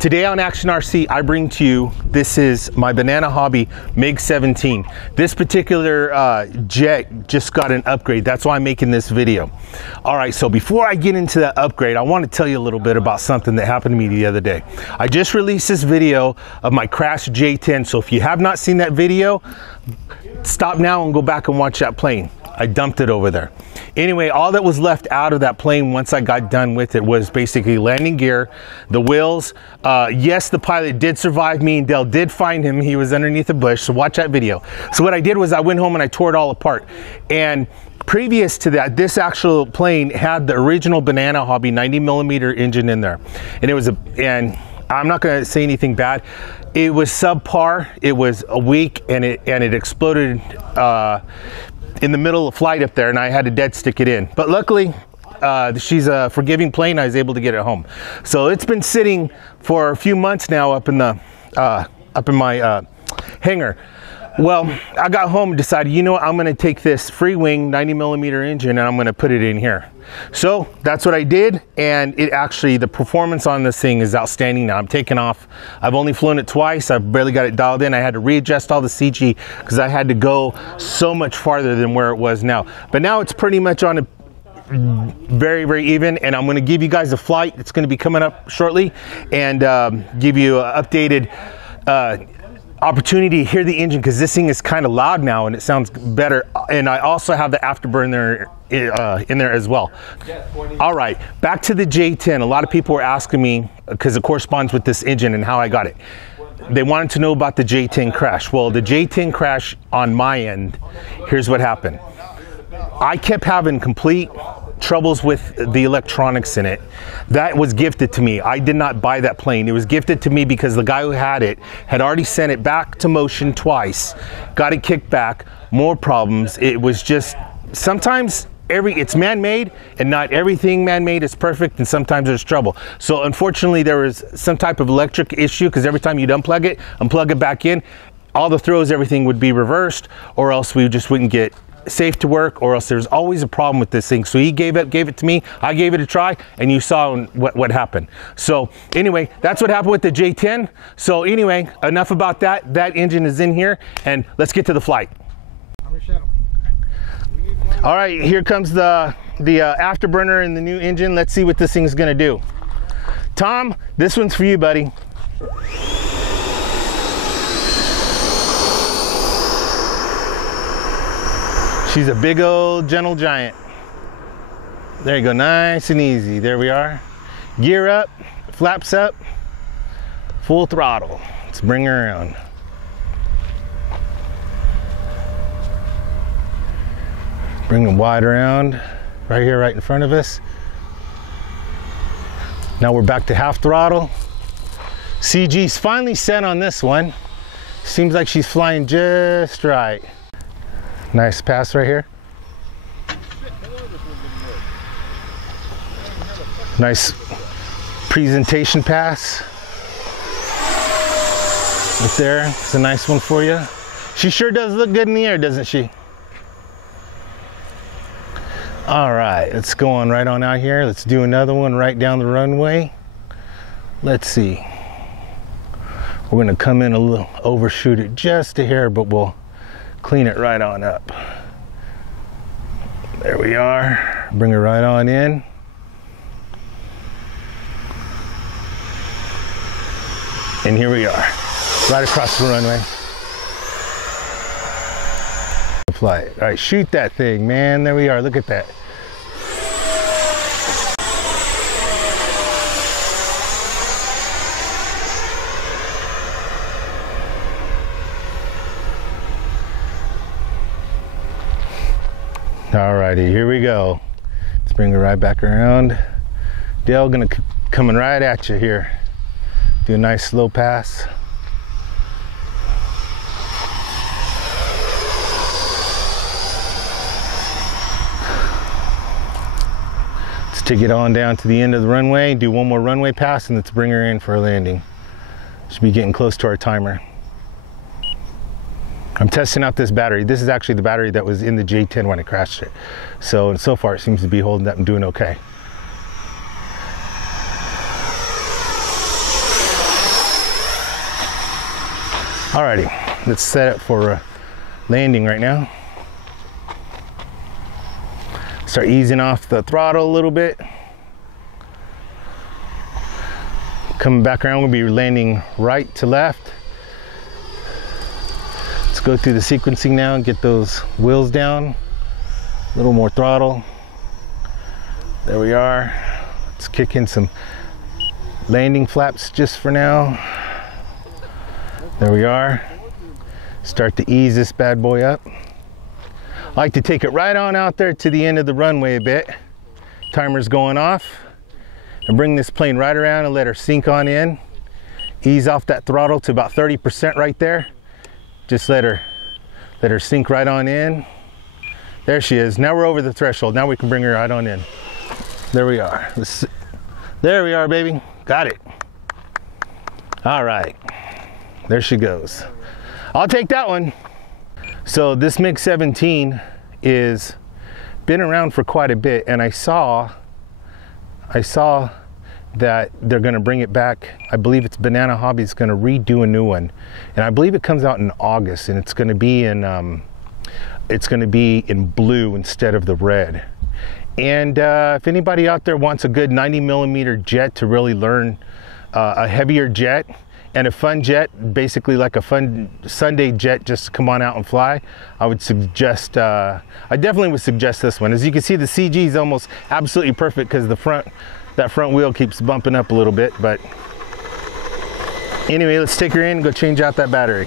Today on Action RC, I bring to you, this is my Banana Hobby MiG-17. This particular jet just got an upgrade. That's why I'm making this video. All right, so before I get into that upgrade, I want to tell you a little bit about something that happened to me the other day. I just released this video of my crashed J10. So if you have not seen that video, stop now and go back and watch that plane. I dumped it over there. Anyway, all that was left out of that plane once I got done with it was basically landing gear, the wheels. Yes, the pilot did survive. Me and Dale did find him. He was underneath a bush, so watch that video. So what I did was I went home and I tore it all apart. And previous to that, this actual plane had the original Banana Hobby 90mm engine in there. And it was and I'm not gonna say anything bad. It was subpar, it was weak, and it exploded in the middle of flight up there, and I had to dead stick it in. But luckily, she's a forgiving plane. I was able to get it home. So it's been sitting for a few months now up in the up in my hangar. Well, I got home and decided, you know what, I'm gonna take this free wing 90mm engine and I'm gonna put it in here. So that's what I did, and it actually, the performance on this thing is outstanding now. I'm taking off. I've only flown it twice. I've barely got it dialed in. I had to readjust all the CG because I had to go so much farther than where it was now. But now it's pretty much on a very, very even, and I'm gonna give you guys a flight. It's gonna be coming up shortly, and give you an updated opportunity to hear the engine, because this thing is kind of loud now and it sounds better. And I also have the afterburner in there as well. All right, back to the J10. A lot of people were asking me, because it corresponds with this engine and how I got it. They wanted to know about the J10 crash. Well, the J10 crash on my end, here's what happened. I kept having complete troubles with the electronics in it. That was gifted to me. I did not buy that plane. It was gifted to me because the guy who had it had already sent it back to motion twice, got it kicked back, more problems. It was just, sometimes it's man-made, and not everything man-made is perfect, and sometimes there's trouble. So unfortunately there was some type of electric issue, because every time you'd unplug it back in, all the throws, everything would be reversed, or else we just wouldn't get safe to work, or else there's always a problem with this thing. So he gave it to me, I gave it a try, and you saw what happened. So anyway, that's what happened with the J10. So anyway, enough about that. That engine is in here, and let's get to the flight. All right, here comes the afterburner and the new engine. Let's see what this thing's gonna do. Tom, this one's for you, buddy. She's a big old gentle giant. There you go, nice and easy. There we are. Gear up, flaps up, full throttle. Let's bring her around. Bring them wide around, right here, right in front of us. Now we're back to half throttle. CG's finally set on this one. Seems like she's flying just right. Nice pass right here. Nice presentation pass. Right there, it's a nice one for you. She sure does look good in the air, doesn't she? All right, let's go on right on out here. Let's do another one right down the runway. Let's see. We're gonna come in a little, overshoot it just a hair, but we'll clean it right on up. There we are. Bring it right on in. And here we are, right across the runway. Fly it. All right, shoot that thing, man. There we are, look at that. Alrighty, here we go. Let's bring it right back around. Dale gonna coming right at you here. Do a nice slow pass. Let's take it on down to the end of the runway, do one more runway pass, and let's bring her in for a landing. Should be getting close to our timer. I'm testing out this battery. This is actually the battery that was in the J10 when I crashed it. So far it seems to be holding up and doing okay. Alrighty, let's set it for landing right now. Start easing off the throttle a little bit. Coming back around, we'll be landing right to left. Let's go through the sequencing now and get those wheels down. A little more throttle. There we are. Let's kick in some landing flaps just for now. There we are. Start to ease this bad boy up. I like to take it right on out there to the end of the runway a bit. Timer's going off. And bring this plane right around and let her sink on in. Ease off that throttle to about 30% right there. Just let her sink right on in. There she is. Now we're over the threshold. Now we can bring her right on in. There we are. There we are, baby. Got it. All right. There she goes. I'll take that one. So this MiG-17 is been around for quite a bit, and I saw that they're going to bring it back. I believe it's Banana Hobby's going to redo a new one, and I believe it comes out in August, and it's going to be in blue instead of the red. And if anybody out there wants a good 90mm jet to really learn a heavier jet and a fun jet, basically like a fun Sunday jet, just to come on out and fly, I would suggest, I definitely would suggest this one. As you can see, the CG is almost absolutely perfect because that front wheel keeps bumping up a little bit. But anyway, let's take her in and go change out that battery.